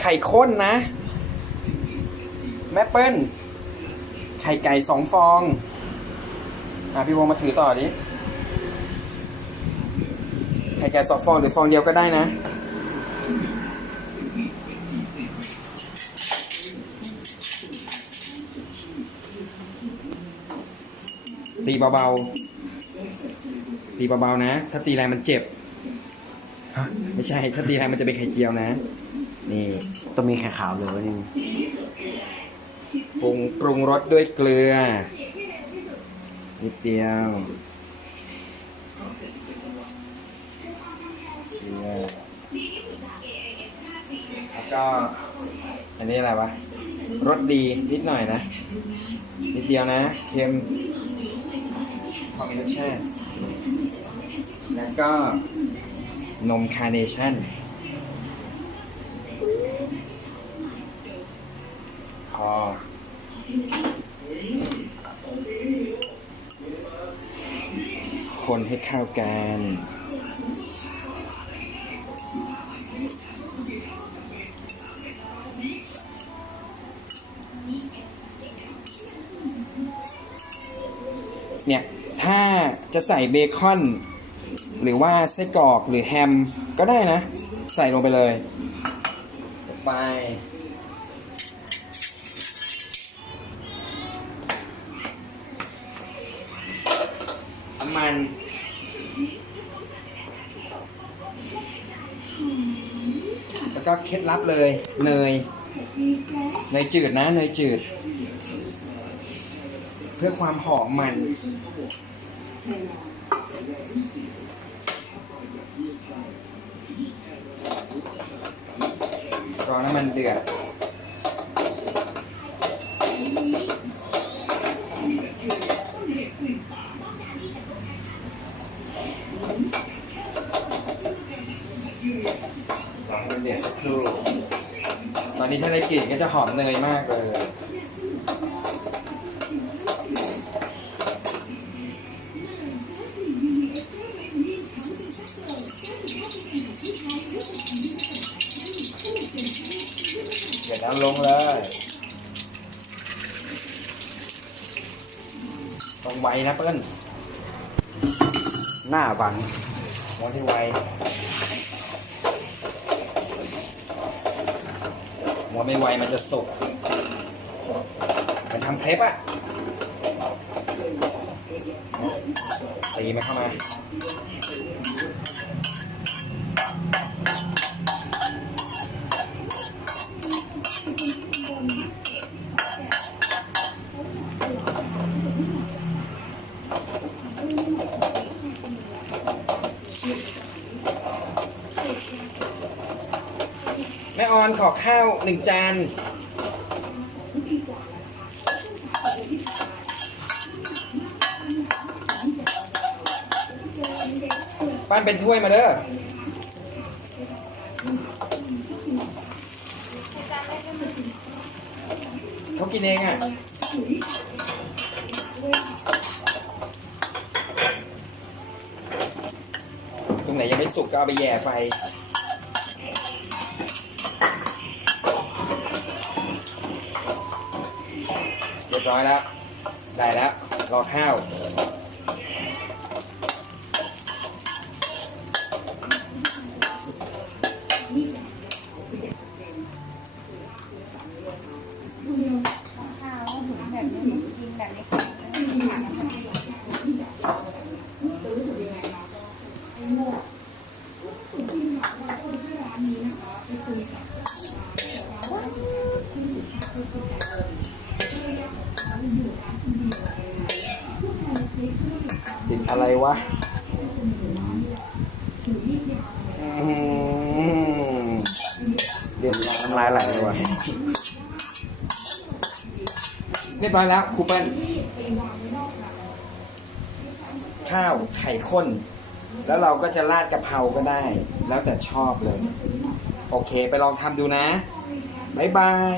ไข่ข้นนะ แม่เปิ้ล ไข่ไก่สองฟอง อะพี่วงมาถือต่อดิ ไข่ไก่สองฟองหรือฟองเดียวก็ได้นะตีเบาๆ ตีเบาๆนะ ถ้าตีแรงมันเจ็บฮะไม่ใช่ ถ้าตีแรงมันจะเป็นไข่เจียวนะ นี่ต้องมีไข่ขาวเลือไว้หนึงปรุงปรุงรสด้วยเกลือนิดเดียวเกลือแล้วก็ อันนี้อะไรวะรสดีนิดหน่อยนะ นิดเดียวนะ เค็มพอมีรสชาติแล้วก็นมคาร์เนชั่น พอ คนให้เข้ากันเนี่ย ถ้าจะใส่เบคอน หรือว่าไส้กรอกหรือแฮมก็ได้นะ ใส่ลงไปเลย ไป มัน แล้วก็เคล็ดลับเลย เนย เนยจืดนะ เนยจืด เพื่อความหอมมัน รอน้ำมันเดือด รอน้ำมันเครูตอนนี้ถ้าได้กลิ่นก็จะหอมเนยมากเลยเดี๋ยวน้ำลงเลยต้องไวนะเปิ้ลหน้าบังมองที่ไว มองไม่ไวมันจะสุกเหมันทำเครปอะสีมันเข้ามา ม่ออนขอข้าวหนึ่งจานปั้นเป็นถ้วยมาเด้อเขากินเองอะตรงไหนยังไม่สุกก็เอาไปแย่ไฟ บร้อยแล้ว ได้แล้ว รอข้าวข้าวหุงแบบนี้กินแบบนี้ อะไรวะอืมเรียบร้อยน้ำลายไหลเลยวะเรียบร้อยแล้วครูเปิ้ลข้าวไข่ข้น แล้วเราก็จะราดกะเพราก็ได้ แล้วแต่ชอบเลย โอเคไปลองทำดูนะ บ๊ายบาย